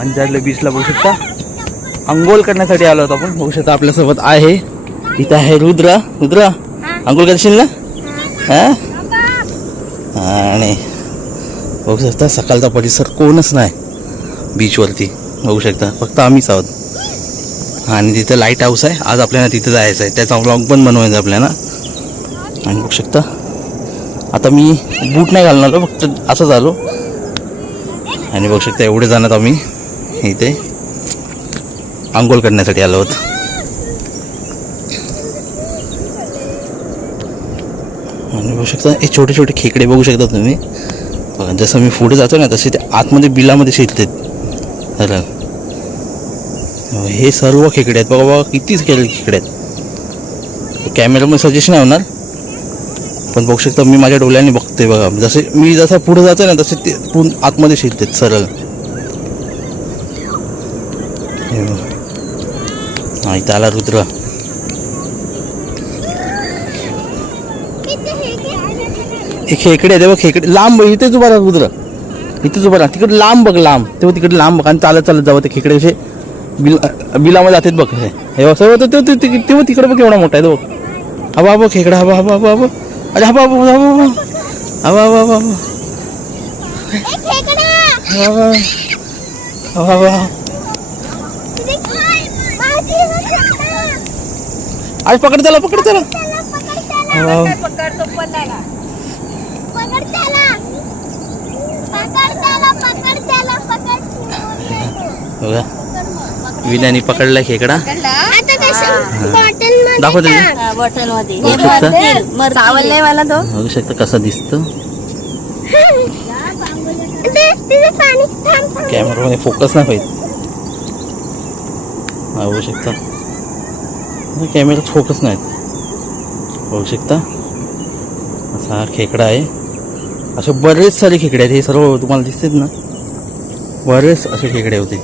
अंजारले बीचला बघू शकता अंघोळ करण्यासाठी आलो होतो आपण. बघू शकता आपल्यासोबत आहे, इथं आहे रुद्र. रुद्र अंघोळ करशील ना? हां. आणि बघू शकता सकाळचा परिसर कोणच नाही बीचवरती. बघू शकता फक्त आम्हीच आहोत. आणि तिथं लाईट हाऊस आहे. आज आपल्याला तिथं जायचं आहे, त्याचा व्लॉग पण बनवायचा आपल्याला. आणि बघू शकता आता मी बूट नाही घालणार आलो, फक्त असंच आलो. आणि बघू शकता एवढे जाण्यात आम्ही इथे आंघोळ करण्यासाठी आलो आहोत. आणि बघू शकता हे छोटे छोटे खेकडे बघू शकता तुम्ही. बघा जसं मी पुढे जातो ना तसे ते आतमध्ये बिलामध्ये शिरतात. तर हे सर्व खेकडे आहेत. बघा कितीच खेकडे आहेत. कॅमेरामध्ये सजेशन नाही होणार, पण बघू शकता मी माझ्या डोळ्यांनी बघते. बघा जसं पुढे जातो ना तसे ते आतमध्ये शिरतात सरळ. हा इथं आला रुद्र. एक खेकडे आहे बघ, खेकडे लांब. इथेच उभा राहा रुद्र, इथेच उभा राहा. तिकडे लांब बघ, लांब तेव्हा तिकडे लांब बघ. आणि चालत चालत जावं. ते खेकडे कसे बिलामध्ये जातात बघ. हे सर्व तेव्हा तिकडे बघ केवढा मोठा आहे तो बघ. हवा हवा खेकडा, हवा हवा हवा हवा. अरे हवा हवा हवा हवा हवा हवा हवा हवा हवा. अरे पकड त्याला, पकड त्याला. बघा विनानी पकडला खेकडा. दाखव बघू शकता कसा दिसतो. कॅमेरामध्ये फोकस नाही पाहिजे. बघू शकता कॅमेरात फोकस नाहीत. बघू शकता असा हा खेकडा आहे. असे बरेच सारे खेकडे आहेत. हे सर्व तुम्हाला दिसतात ना, बरेच असे खेकडे होते.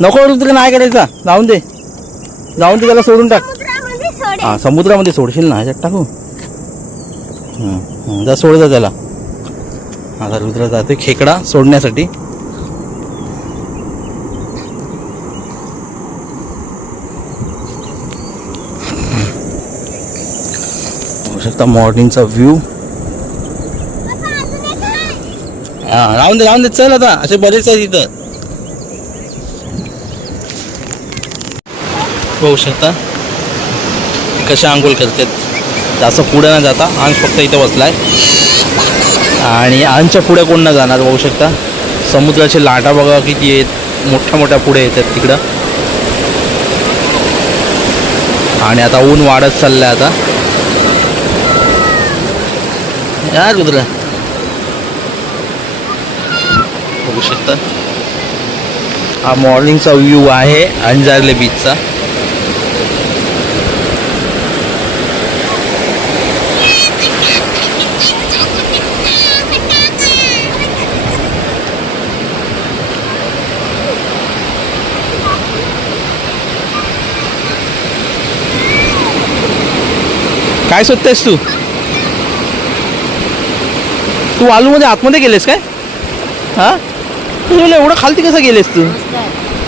नको रुद्र नाही करायचा, जाऊन दे, जाऊन दे त्याला सोडून टाक. हां समुद्रामध्ये सोडशील ना, ह्याच्यात टाकू. जा सोड जा त्याला. आता रुद्र जाते खेकडा सोडण्यासाठी. बघू शकता मॉर्निंगचा व्ह्यू. हां राहून दे राहून दे, चल आता. असे बरेच आहेत इथं. बघू शकता कशा आंघोळ करतात. जास्त पुढे न जाता अंश फक्त इथं बसलाय आणि अंशच्या पुढे कोण न जाणार. बघू शकता समुद्राचे लाटा बघा किती आहेत, मोठ्या मोठ्या पुढे येतात तिकडं. आणि आता ऊन वाढत चाललंय. आता यार रुद्र बघू शकता हा मॉर्निंगचा व्ह्यू आहे अंजारले बीचचा. काय शोधतेस तू? तू वालूमध्ये आतमध्ये गेलेस काय? हां तुला एवढं खालती कसं गेलेस तू?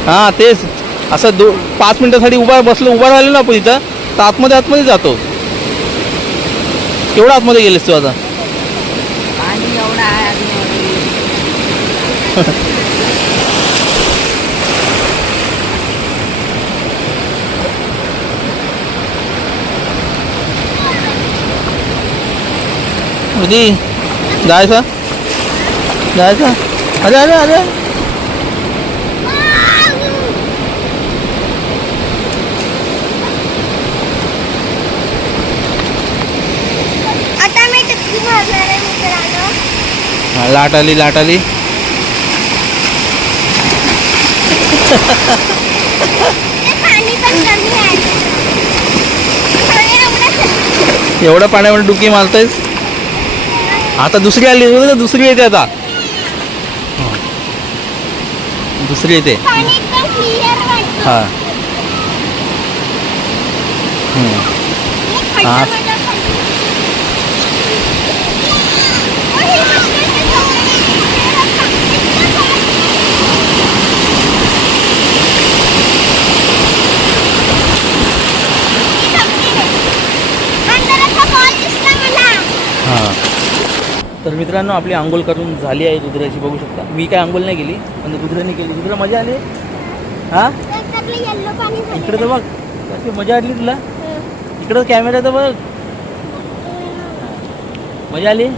हां तेच असं 5 मिनिटासाठी उभा राहिलो ना आपण इथं, तर आतमध्ये जातो. केवढं आतमध्ये गेलेस तू आता? जायचं जायचं. अरे अरे अरे लाट आली लाट आली. एवढं पाण्यामध्ये डुकी मारतायस. आता दुसरी आली, दुसरी येते. आता दुसरी येते. हां हां मित्रांनो आपली आंघोळ करून झाली आहे रुद्राची, बघू शकता. मी काय आंघोळ नाही केली पण रुद्राने केली. रुद्र मजा आली? हां इकडे तर बघ कशी मजा आली तुला. इकडं कॅमेरा तर बघ. मजा आली?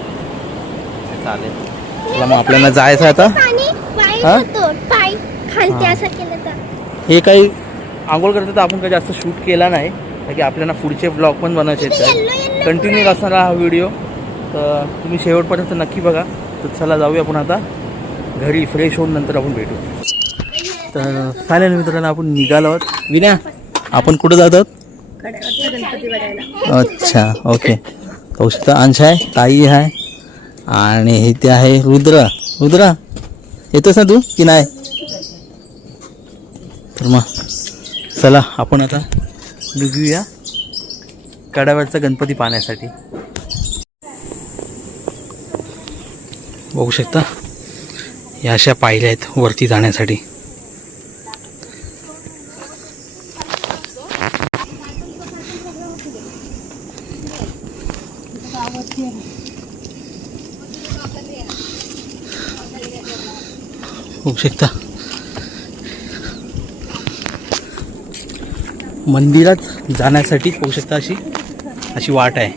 चालेल. चला मग आपल्याला जायचं आता. हे काही आंघोळ करतात आपण काही जास्त शूट केला नाही कारण की आपल्याला पुढचे ब्लॉग पण बनवायचे आहेत. कंटिन्यू असणारा हा व्हिडिओ, तर तुम्ही शेवटपर्यंत नक्की बघा. तर चला जाऊया आपण आता घरी, फ्रेश होऊन नंतर आपण भेटू. तर चालेल मित्रांनो आपण निघालो आहोत. विना आपण कुठं जातात? अच्छा ओके. औषध अंश आहे, ताई आहे आणि इथे आहे रुद्र. रुद्र येतोस ना तू की नाही? तर मग चला आपण आता निघूया कड्यावरचा गणपती पाहण्यासाठी. बघू शकता या अशा पायऱ्या आहेत वरती जाण्यासाठी. बघू शकता मंदिरात जाण्यासाठी बघू शकता अशी वाट आहे.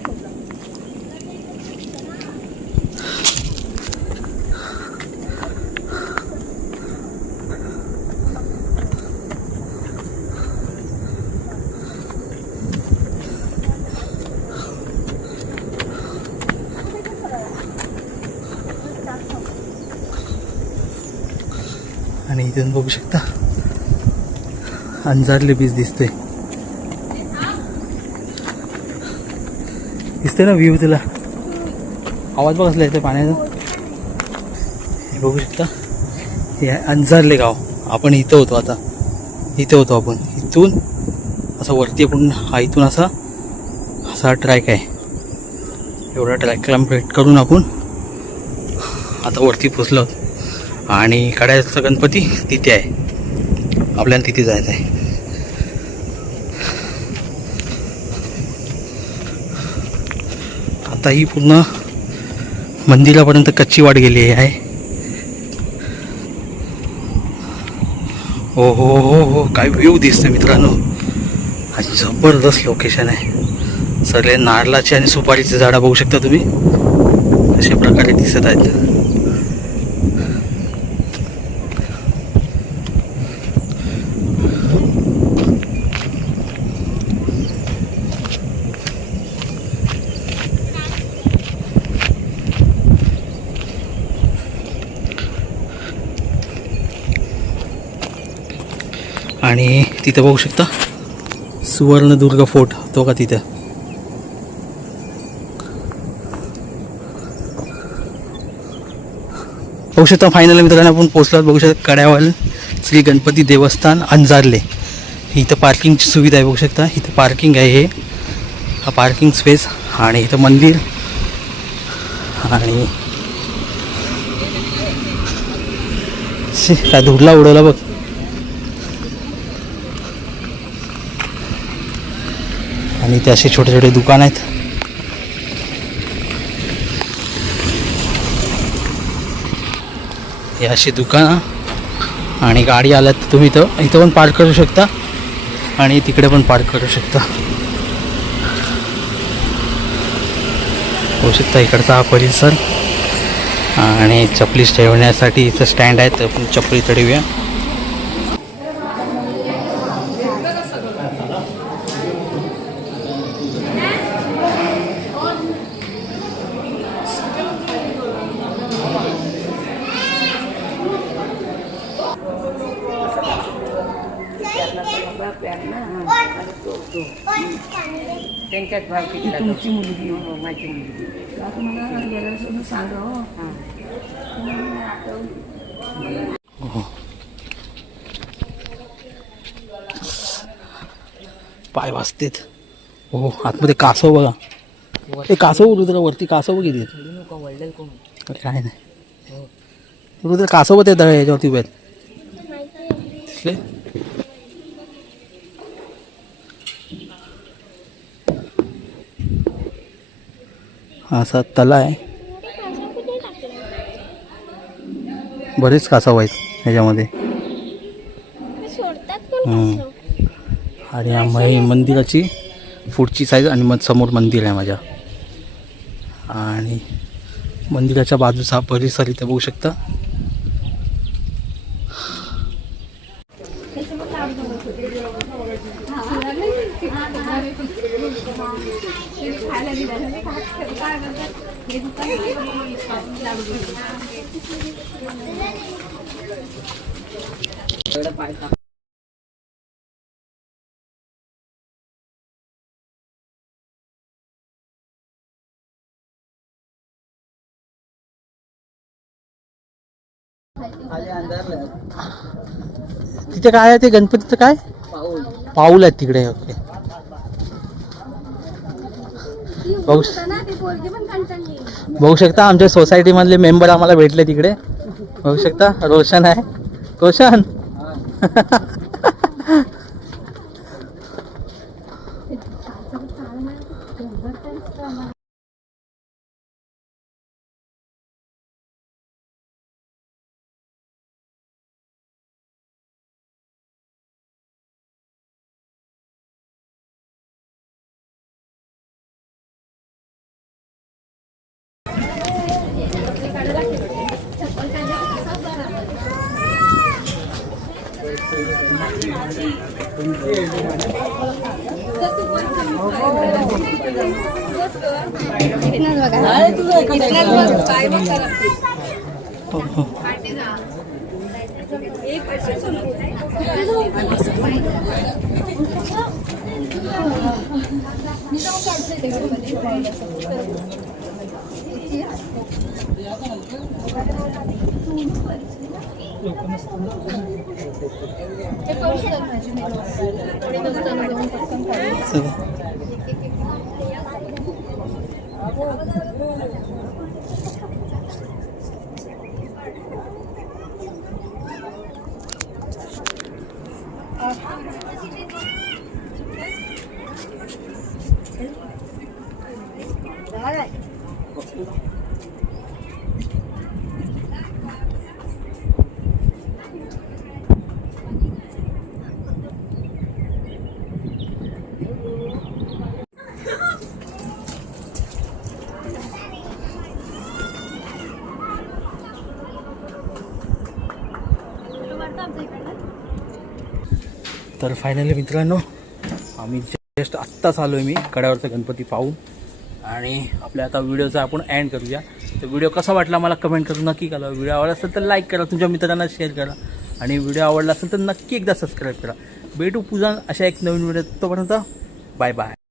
आणि इथून बघू शकता अंजारले बीच दिसतोय ना व्ह्यू. तुला आवाज बघ असला येतो पाण्याचा. हे बघू शकता हे अंजारले गाव. आपण इथं होतो आता. इथं होतो आपण. इथून असं वरती आपण हा इथून असा ट्रॅक आहे. एवढा ट्रॅक कम्प्लीट करून आपण आता वरती पोचलो आणि कड्याचा गणपती तिथे आहे. आपल्याला तिथे जायचं आहे. आता ही पूर्ण मंदिरापर्यंत कच्ची वाट गेली आहे. हो हो हो हो काय व्ह्यू दिसतोय मित्रांनो. आणि जबरदस्त लोकेशन आहे. सगळे नारळाचे आणि सुपारीचे झाडं बघू शकता तुम्ही अशा प्रकारे दिसत आहेत. आणि तिथं बघू शकता सुवर्णदुर्ग फोर्ट तो का तिथं. बघू शकता फायनल मित्रांनो आपण पोहोचलो. बघू शकता कड्यावर श्री गणपती देवस्थान अंजारले. इथं पार्किंगची सुविधा आहे. बघू शकता इथं पार्किंग आहे. हे हा पार्किंग स्पेस आणि इथं मंदिर आणि काय धुरला उडवला बघ. आणि ते असे छोटे छोटे दुकान आहेत. हे अशी दुकान आणि गाडी आल्यात तर तुम्ही इथं पण पार्क करू शकता आणि तिकडे पण पार्क करू शकता. होऊ शकता इकडचा हा परिसर आणि चपली ठेवण्यासाठी इथं स्टँड आहे. तर आपण चपली ठेवूया. त्यांच्यात भाव किती तुमची मुलगी माझी मुलगी सांगा. पाय वाजतेत. हो आतमध्ये कासव बघा. ते कासव रुद्र वरती कासव किती काय नाही. रुद्र कासव ते याच्यावरती उभे दिसले. असा तला आहे बरेच कासव आहेत ह्याच्यामध्ये. आणि आम्ही मंदिराची पुढची साईड आणि मग समोर मंदिर आहे माझ्या. आणि मंदिराच्या बाजूचा परिसर इथे बघू शकता. तिथे काय आहे ते गणपतीचं काय पाऊल आहेत तिकडे. ओके बघू शकता आमच्या सोसायटी मधले मेंबर आम्हाला भेटले तिकडे. बघू शकता रोशन आहे. रोशन तर फायनली मित्रांनो आम्ही जस्ट आत्ताच आलो आहे मी कड्यावरचा गणपती पाहून. आणि आपल्या आता व्हिडिओचा आपण एंड करूया. तर व्हिडिओ कसा वाटला मला कमेंट करून नक्की करा. व्हिडिओ आवडला असेल तर लाईक करा, तुमच्या मित्रांना शेअर करा. आणि व्हिडिओ आवडला असेल तर नक्की एकदा सबस्क्राईब करा. भेटू पुन्हा अशा एक नवीन व्हिडिओ. तोपर्यंत बाय बाय.